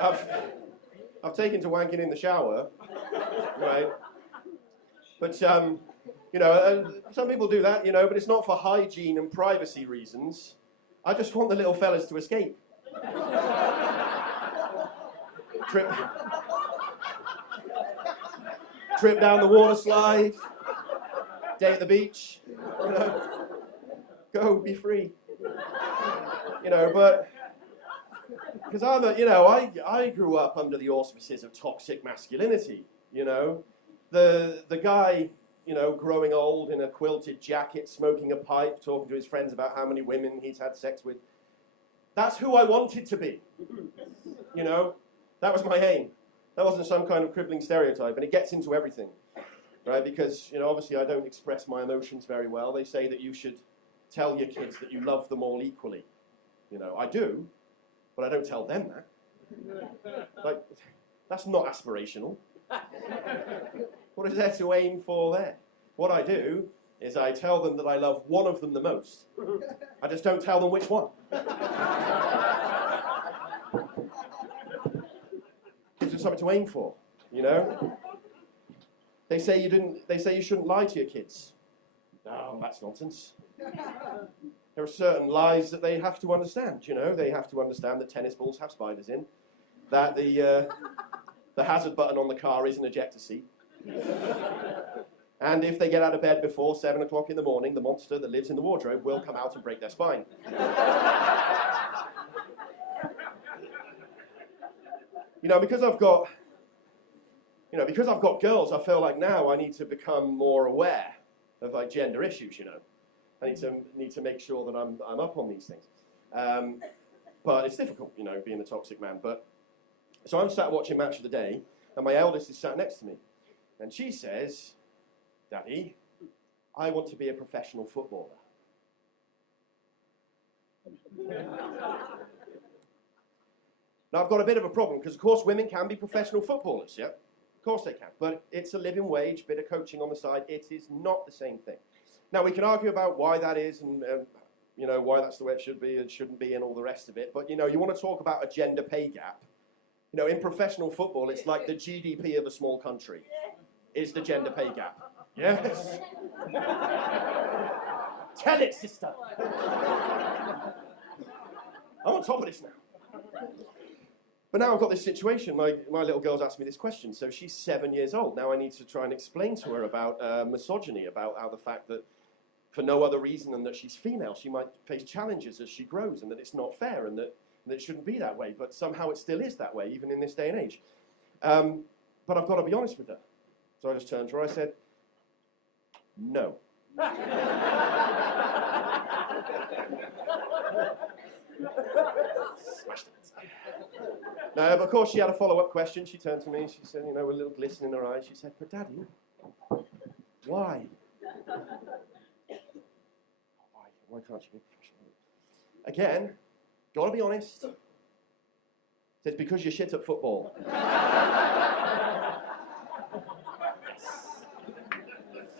I've taken to wanking in the shower, right? But, you know, some people do that, you know, but it's not for hygiene and privacy reasons. I just want the little fellas to escape. Trip down the water slide, day at the beach, you know, go, be free. You know, but, because I grew up under the auspices of toxic masculinity, you know. The guy, you know, growing old in a quilted jacket, smoking a pipe, talking to his friends about how many women he's had sex with. That's who I wanted to be, you know. That was my aim. That wasn't some kind of crippling stereotype, and it gets into everything, right? Because, you know, obviously I don't express my emotions very well. They say that you should tell your kids that you love them all equally. You know, I do, but I don't tell them that. Like, that's not aspirational. What is there to aim for there? What I do is I tell them that I love one of them the most. I just don't tell them which one. Gives them something to aim for, you know? They say you shouldn't lie to your kids. No, that's nonsense. There are certain lies that they have to understand, you know? They have to understand that tennis balls have spiders in, that the hazard button on the car is an ejector seat. And if they get out of bed before 7 o'clock in the morning, the monster that lives in the wardrobe will come out and break their spine. You know, because I've got girls, I feel like now I need to become more aware of like gender issues, you know. I need to make sure that I'm up on these things. But it's difficult, you know, being the toxic man. But so I'm sat watching Match of the Day, and my eldest is sat next to me. And she says, "Daddy, I want to be a professional footballer." Now, I've got a bit of a problem, because, of course, women can be professional footballers, yeah? Of course they can. But it's a living wage, bit of coaching on the side. It is not the same thing. Now, we can argue about why that is and, you know, why that's the way it should be and shouldn't be and all the rest of it. But, you know, you want to talk about a gender pay gap. You know, in professional football, it's like the GDP of a small country is the gender pay gap. Yes? Tell it, sister. I'm on top of this now. But now I've got this situation. My little girl's asked me this question. So she's 7 years old. Now I need to try and explain to her about misogyny, about how the fact that for no other reason than that she's female, she might face challenges as she grows, and that it's not fair, and that it shouldn't be that way. But somehow it still is that way, even in this day and age. But I've got to be honest with her. So I just turned to her. I said, "No." Smashed it. No, but of course she had a follow-up question. She turned to me. She said, you know, with a little glisten in her eye, she said, "But Daddy, why? Why can't you be professional?" Again, gotta be honest. It's because you're shit at football.